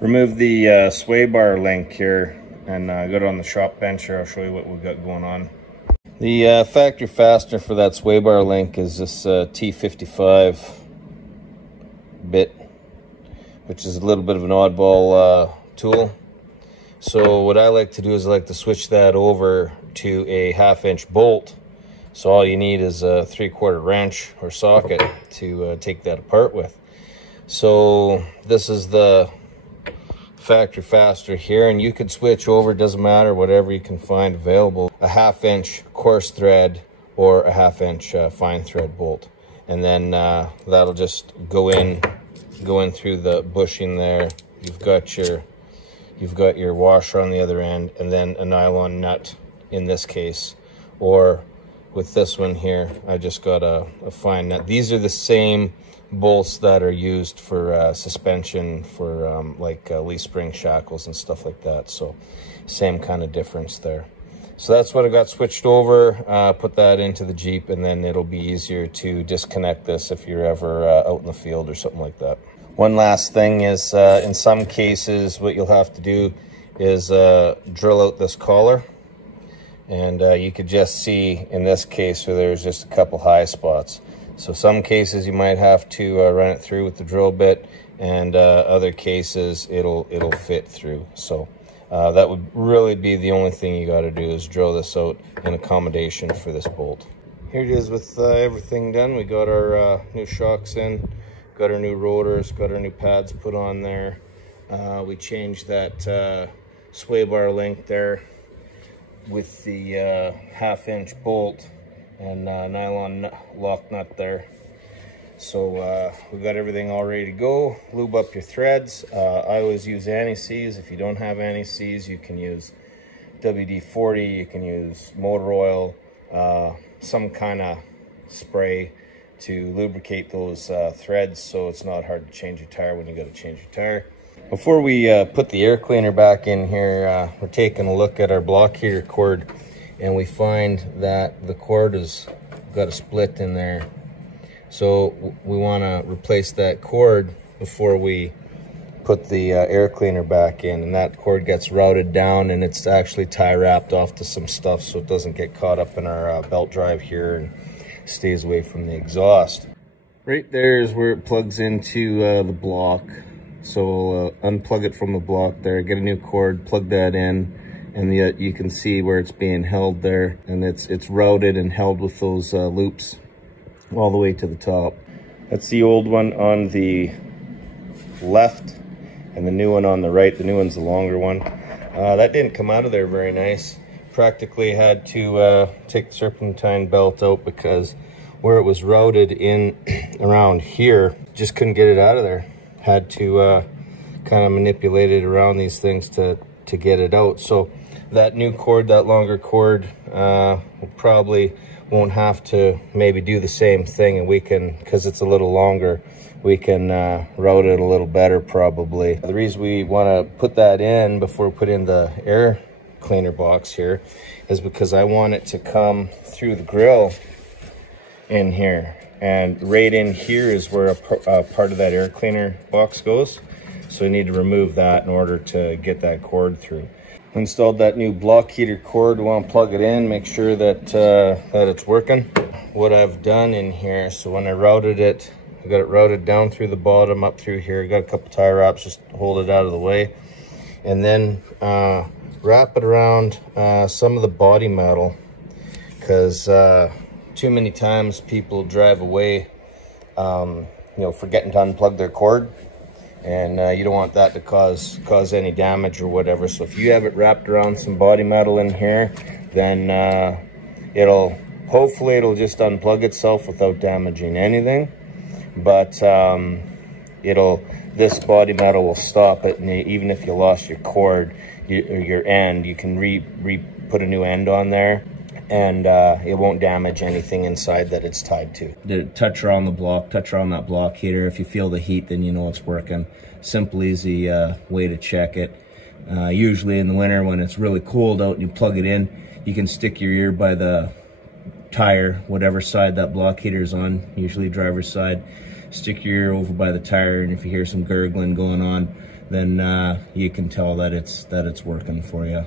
Remove the sway bar link here and go to on the shop bench here. I'll show you what we've got going on. The factory fastener for that sway bar link is this T55 bit, which is a little bit of an oddball tool. So what I like to do is I like to switch that over to a 1/2-inch bolt. So all you need is a 3/4 wrench or socket to take that apart with. So this is the factory fastener here, and you could switch over, doesn't matter, whatever you can find available. A 1/2-inch coarse thread or a 1/2-inch fine thread bolt. And then that'll just go in through the bushing there. You've got your washer on the other end, and then a nylon nut in this case. Or with this one here, I just got a fine nut. These are the same bolts that are used for suspension for like leaf spring shackles and stuff like that. So same kind of difference there. So that's what I got switched over. Put that into the Jeep, and then it'll be easier to disconnect this if you're ever out in the field or something like that. One last thing is in some cases what you'll have to do is drill out this collar, and you could just see in this case where there's just a couple high spots. So some cases you might have to run it through with the drill bit, and other cases it'll fit through. So that would really be the only thing you got to do is drill this out in accommodation for this bolt. Here it is with everything done. We got our new shocks in, got our new rotors, got our new pads put on there. We changed that sway bar link there with the 1/2-inch bolt and nylon lock nut there. So we got everything all ready to go. Lube up your threads. I always use anti-seize. If you don't have anti-seize, you can use WD-40, you can use motor oil, some kind of spray to lubricate those threads so it's not hard to change your tire when you got to change your tire. Before we put the air cleaner back in here, we're taking a look at our block heater cord, and we find that the cord has got a split in there. So we want to replace that cord before we put the air cleaner back in, and that cord gets routed down, and it's actually tie wrapped off to some stuff so it doesn't get caught up in our belt drive here and stays away from the exhaust. Right there is where it plugs into the block. So unplug it from the block there, get a new cord, plug that in, and you can see where it's being held there, and it's routed and held with those loops all the way to the top. That's the old one on the left and the new one on the right. The new one's the longer one. That didn't come out of there very nice. Practically had to take the serpentine belt out because where it was routed in around here, just couldn't get it out of there. Had to kind of manipulate it around these things to get it out. So that new cord, that longer cord, probably won't have to maybe do the same thing, and we can, because it's a little longer, we can route it a little better probably. The reason we want to put that in before we put in the air cleaner box here is because I want it to come through the grill in here, and right in here is where a part of that air cleaner box goes. So we need to remove that in order to get that cord through. Installed that new block heater cord. We want to plug it in, make sure that that it's working. What I've done in here, so when I routed it, I got it routed down through the bottom, up through here. Got a couple tie wraps, just hold it out of the way, and then wrap it around some of the body metal, because too many times people drive away, you know, forgetting to unplug their cord. And you don't want that to cause any damage or whatever. So if you have it wrapped around some body metal in here, then hopefully it'll just unplug itself without damaging anything. But this body metal will stop it, and even if you lost your cord, your end, you can put a new end on there, and it won't damage anything inside that it's tied to. Touch around the block, touch around that block heater. If you feel the heat, then you know it's working. Simple, easy way to check it. Usually in the winter when it's really cold out and you plug it in, you can stick your ear by the tire, whatever side that block heater is on, usually driver's side. Stick your ear over by the tire, and if you hear some gurgling going on, then you can tell that it's working for you.